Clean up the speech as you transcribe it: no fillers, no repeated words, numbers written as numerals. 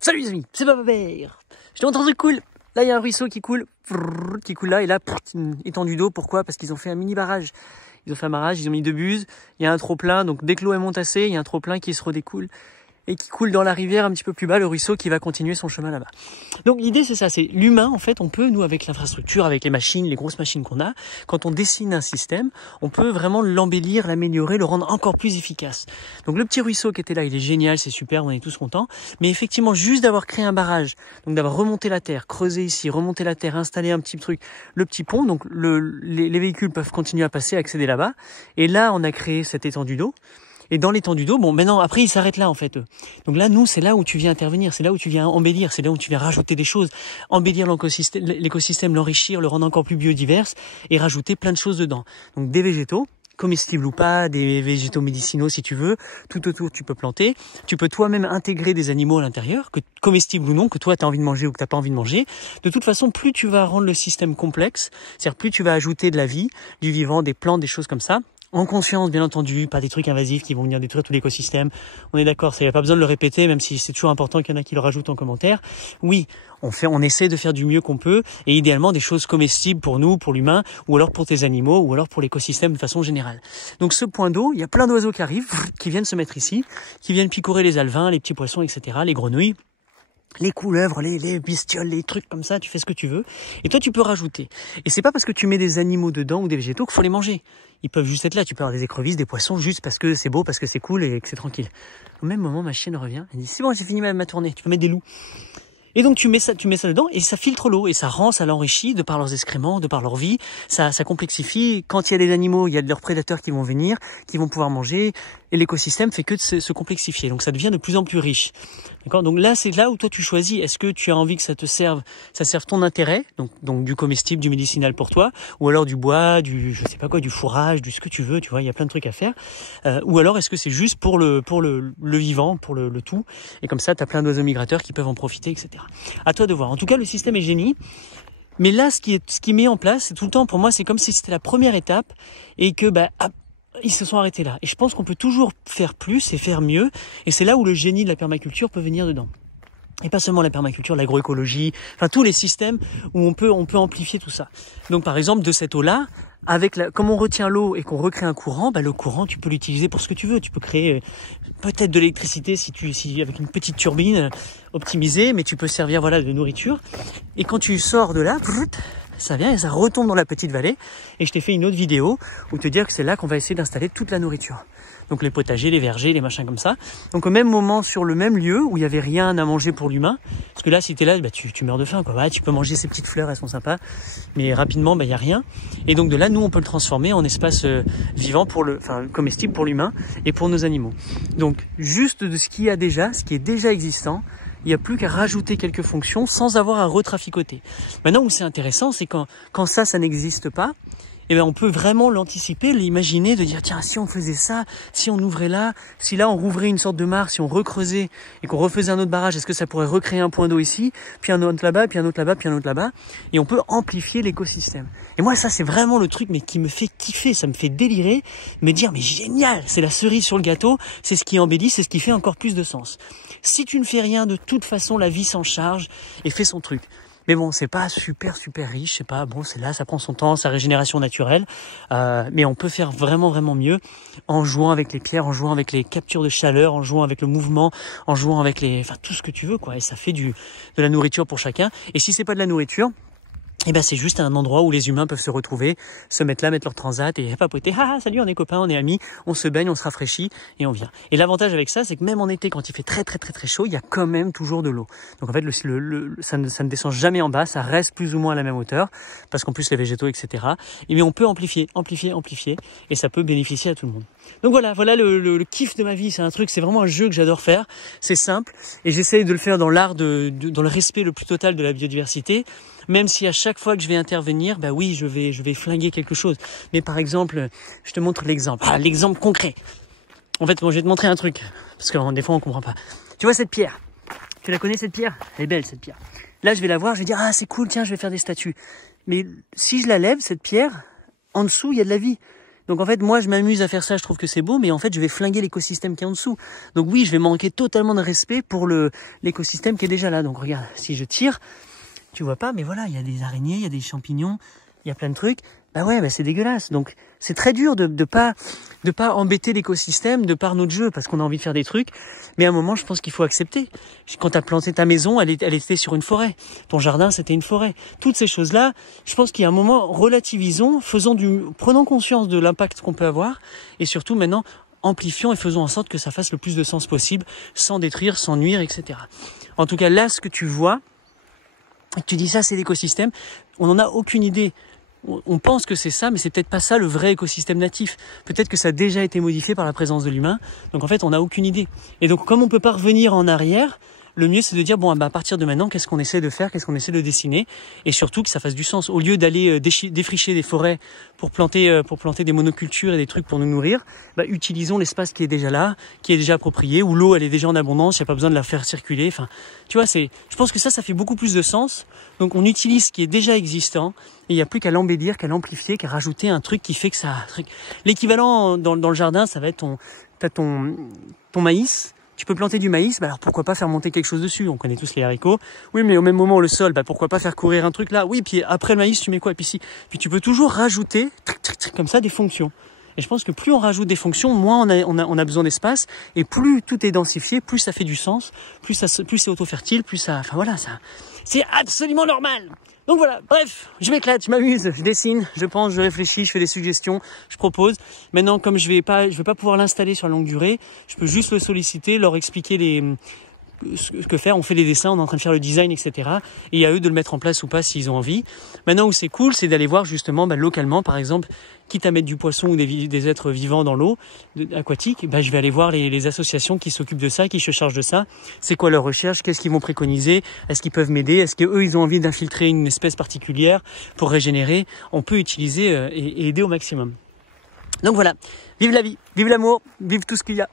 Salut les amis, c'est Papa Bear. Je te montre un truc cool. Là, il y a un ruisseau qui coule là, et là, étendu d'eau. Pourquoi? Parce qu'ils ont fait un mini barrage. Ils ont fait un barrage, ils ont mis 2 buses. Il y a un trop-plein, donc dès que l'eau est montée assez, il y a un trop-plein qui se redécoule et qui coule dans la rivière un petit peu plus bas, le ruisseau qui va continuer son chemin là-bas. Donc l'idée c'est ça, c'est l'humain en fait, on peut, nous avec l'infrastructure, avec les machines, les grosses machines qu'on a, quand on dessine un système, on peut vraiment l'embellir, l'améliorer, le rendre encore plus efficace. Donc le petit ruisseau qui était là, il est génial, c'est super, on est tous contents, mais effectivement juste d'avoir créé un barrage, donc d'avoir remonté la terre, creusé ici, remonté la terre, installé un petit truc, le petit pont, donc les véhicules peuvent continuer à passer, accéder là-bas, et là on a créé cette étendue d'eau. Et dans l'étendue d'eau, bon, maintenant, après, ils s'arrêtent là, en fait. Donc là, nous, c'est là où tu viens intervenir, c'est là où tu viens embellir, c'est là où tu viens rajouter des choses, embellir l'écosystème, l'enrichir, le rendre encore plus biodivers et rajouter plein de choses dedans. Donc des végétaux, comestibles ou pas, des végétaux médicinaux si tu veux, tout autour tu peux planter, tu peux toi-même intégrer des animaux à l'intérieur, que comestibles ou non, que toi tu as envie de manger ou que tu n'as pas envie de manger. De toute façon, plus tu vas rendre le système complexe, c'est-à-dire plus tu vas ajouter de la vie, du vivant, des plantes, des choses comme ça, en conscience, bien entendu, pas des trucs invasifs qui vont venir détruire tout l'écosystème. On est d'accord, il n'y a pas besoin de le répéter, même si c'est toujours important qu'il y en a qui le rajoutent en commentaire. Oui, on essaie de faire du mieux qu'on peut, et idéalement des choses comestibles pour nous, pour l'humain, ou alors pour tes animaux, ou alors pour l'écosystème de façon générale. Donc ce point d'eau, il y a plein d'oiseaux qui arrivent, qui viennent se mettre ici, qui viennent picorer les alevins, les petits poissons, etc., les grenouilles. Les couleuvres, les bestioles, les trucs comme ça, tu fais ce que tu veux. Et toi, tu peux rajouter. Et c'est pas parce que tu mets des animaux dedans ou des végétaux qu'il faut les manger. Ils peuvent juste être là. Tu peux avoir des écrevisses, des poissons, juste parce que c'est beau, parce que c'est cool et que c'est tranquille. Au même moment, ma chienne revient. Elle dit, c'est bon, j'ai fini ma tournée. Tu peux mettre des loups. Et donc tu mets ça dedans et ça filtre l'eau et ça l'enrichit de par leurs excréments, de par leur vie. Ça complexifie. Quand il y a des animaux, il y a de leurs prédateurs qui vont venir, qui vont pouvoir manger. Et l'écosystème fait que de se complexifier. Donc ça devient de plus en plus riche. D'accord? Donc là, c'est là où toi tu choisis. Est-ce que tu as envie que ça serve ton intérêt, donc du comestible, du médicinal pour toi, ou alors du bois, je sais pas quoi, du fourrage, du ce que tu veux, tu vois, il y a plein de trucs à faire. Ou alors est-ce que c'est juste pour le vivant, pour le tout, et comme ça tu as plein d'oiseaux migrateurs qui peuvent en profiter, etc. À toi de voir. En tout cas, le système est génie. Mais là, ce qui met en place, c'est tout le temps, pour moi, c'est comme si c'était la première étape et que, ils se sont arrêtés là. Et je pense qu'on peut toujours faire plus et faire mieux. Et c'est là où le génie de la permaculture peut venir dedans. Et pas seulement la permaculture, l'agroécologie, enfin tous les systèmes où on peut amplifier tout ça. Donc par exemple, de cette eau-là, comme on retient l'eau et qu'on recrée un courant, le courant, tu peux l'utiliser pour ce que tu veux. Tu peux créer peut-être de l'électricité si avec une petite turbine optimisée, mais tu peux servir de nourriture. Et quand tu sors de là, ça vient et ça retombe dans la petite vallée. Et je t'ai fait une autre vidéo où te dire que c'est là qu'on va essayer d'installer toute la nourriture. Donc les potagers, les vergers, les machins comme ça. Donc au même moment, sur le même lieu où il y avait rien à manger pour l'humain. Parce que là, si t'es là, tu meurs de faim, quoi. Tu peux manger ces petites fleurs, elles sont sympas. Mais rapidement, il y a rien. Et donc de là, nous, on peut le transformer en espace vivant comestible pour l'humain et pour nos animaux. Donc juste de ce qu'il y a déjà, ce qui est déjà existant, il n'y a plus qu'à rajouter quelques fonctions sans avoir à retraficoter. Maintenant où c'est intéressant, c'est quand ça n'existe pas, on peut vraiment l'anticiper, l'imaginer, de dire tiens, si on faisait ça, si on ouvrait là, si là on rouvrait une sorte de mare, si on recreusait et qu'on refaisait un autre barrage, est-ce que ça pourrait recréer un point d'eau ici, puis un autre là-bas, puis un autre là-bas, puis un autre là-bas, et on peut amplifier l'écosystème. Et moi ça c'est vraiment le truc qui me fait kiffer, ça me fait délirer, me dire mais génial, c'est la cerise sur le gâteau, c'est ce qui embellit, c'est ce qui fait encore plus de sens. Si tu ne fais rien, de toute façon la vie s'en charge et fait son truc. Mais bon, c'est pas super riche, c'est pas bon, c'est là, ça prend son temps, sa régénération naturelle. Mais on peut faire vraiment mieux en jouant avec les pierres, en jouant avec les captures de chaleur, en jouant avec le mouvement, en jouant avec tout ce que tu veux, quoi. Et ça fait de la nourriture pour chacun. Et si c'est pas de la nourriture, c'est juste un endroit où les humains peuvent se retrouver, se mettre là, mettre leur transat et papoter. Ah, salut, on est copains, on est amis, on se baigne, on se rafraîchit et on vient. Et l'avantage avec ça, c'est que même en été, quand il fait très chaud, il y a quand même toujours de l'eau. Donc en fait, ça ne descend jamais en bas, ça reste plus ou moins à la même hauteur, parce qu'en plus les végétaux, etc. Mais on peut amplifier, et ça peut bénéficier à tout le monde. Donc voilà le kiff de ma vie, c'est vraiment un jeu que j'adore faire. C'est simple, et j'essaye de le faire dans l'art dans le respect le plus total de la biodiversité. Même si à chaque fois que je vais intervenir, oui, je vais flinguer quelque chose. Mais par exemple, je te montre l'exemple. L'exemple concret. En fait, je vais te montrer un truc. Parce que des fois, on comprend pas. Tu vois cette pierre? Tu la connais, cette pierre? Elle est belle, cette pierre. Là, je vais la voir, je vais dire, c'est cool, tiens, je vais faire des statues. Mais si je la lève, cette pierre, en dessous, il y a de la vie. Donc en fait, moi, je m'amuse à faire ça, je trouve que c'est beau, mais en fait, je vais flinguer l'écosystème qui est en dessous. Donc oui, je vais manquer totalement de respect pour l'écosystème qui est déjà là. Donc regarde, si je tire, tu vois pas, mais voilà, il y a des araignées, il y a des champignons, il y a plein de trucs. Bah ouais, bah c'est dégueulasse. Donc c'est très dur de pas embêter l'écosystème de par notre jeu, parce qu'on a envie de faire des trucs. Mais à un moment, je pense qu'il faut accepter. Quand tu as planté ta maison, elle était sur une forêt. Ton jardin, c'était une forêt. Toutes ces choses-là, je pense qu'il y a un moment, relativisons, prenons conscience de l'impact qu'on peut avoir, et surtout maintenant, amplifions et faisons en sorte que ça fasse le plus de sens possible, sans détruire, sans nuire, etc. En tout cas, là, ce que tu vois, tu dis ça, c'est l'écosystème, on n'en a aucune idée. On pense que c'est ça, mais c'est peut-être pas ça le vrai écosystème natif. Peut-être que ça a déjà été modifié par la présence de l'humain. Donc en fait, on n'a aucune idée. Et donc comme on peut pas revenir en arrière, le mieux c'est de dire bon, bah, à partir de maintenant, qu'est-ce qu'on essaie de faire, qu'est-ce qu'on essaie de dessiner, et surtout que ça fasse du sens. Au lieu d'aller défricher des forêts pour planter des monocultures et des trucs pour nous nourrir, bah, utilisons l'espace qui est déjà là, qui est déjà approprié, où l'eau elle est déjà en abondance, il n'y a pas besoin de la faire circuler. Enfin, tu vois, je pense que ça fait beaucoup plus de sens. Donc on utilise ce qui est déjà existant, et il n'y a plus qu'à l'embellir, qu'à l'amplifier, qu'à rajouter un truc qui fait que ça... L'équivalent dans le jardin, ça va être ton maïs. Tu peux planter du maïs, bah alors pourquoi pas faire monter quelque chose dessus? On connaît tous les haricots. Oui, mais au même moment, le sol, bah pourquoi pas faire courir un truc là? Oui, puis après le maïs, tu mets quoi? Et puis tu peux toujours rajouter, comme ça, des fonctions. Et je pense que plus on rajoute des fonctions, moins on a besoin d'espace, et plus tout est densifié, plus ça fait du sens, plus c'est auto-fertile, plus ça... Enfin voilà, c'est absolument normal. Donc voilà, bref, je m'éclate, je m'amuse, je dessine, je pense, je réfléchis, je fais des suggestions, je propose. Maintenant, comme je vais pas pouvoir l'installer sur la longue durée, je peux juste le solliciter, leur expliquer ce que faire. On fait les dessins, on est en train de faire le design, etc. Et à eux de le mettre en place ou pas s'ils ont envie. Maintenant où c'est cool, c'est d'aller voir justement localement, par exemple, quitte à mettre du poisson ou des êtres vivants dans l'eau aquatique, je vais aller voir les associations qui s'occupent de ça, qui se chargent de ça. C'est quoi leur recherche? Qu'est-ce qu'ils vont préconiser? Est-ce qu'ils peuvent m'aider? Est-ce qu'eux, ils ont envie d'infiltrer une espèce particulière pour régénérer? On peut utiliser et aider au maximum. Donc voilà, vive la vie, vive l'amour, vive tout ce qu'il y a.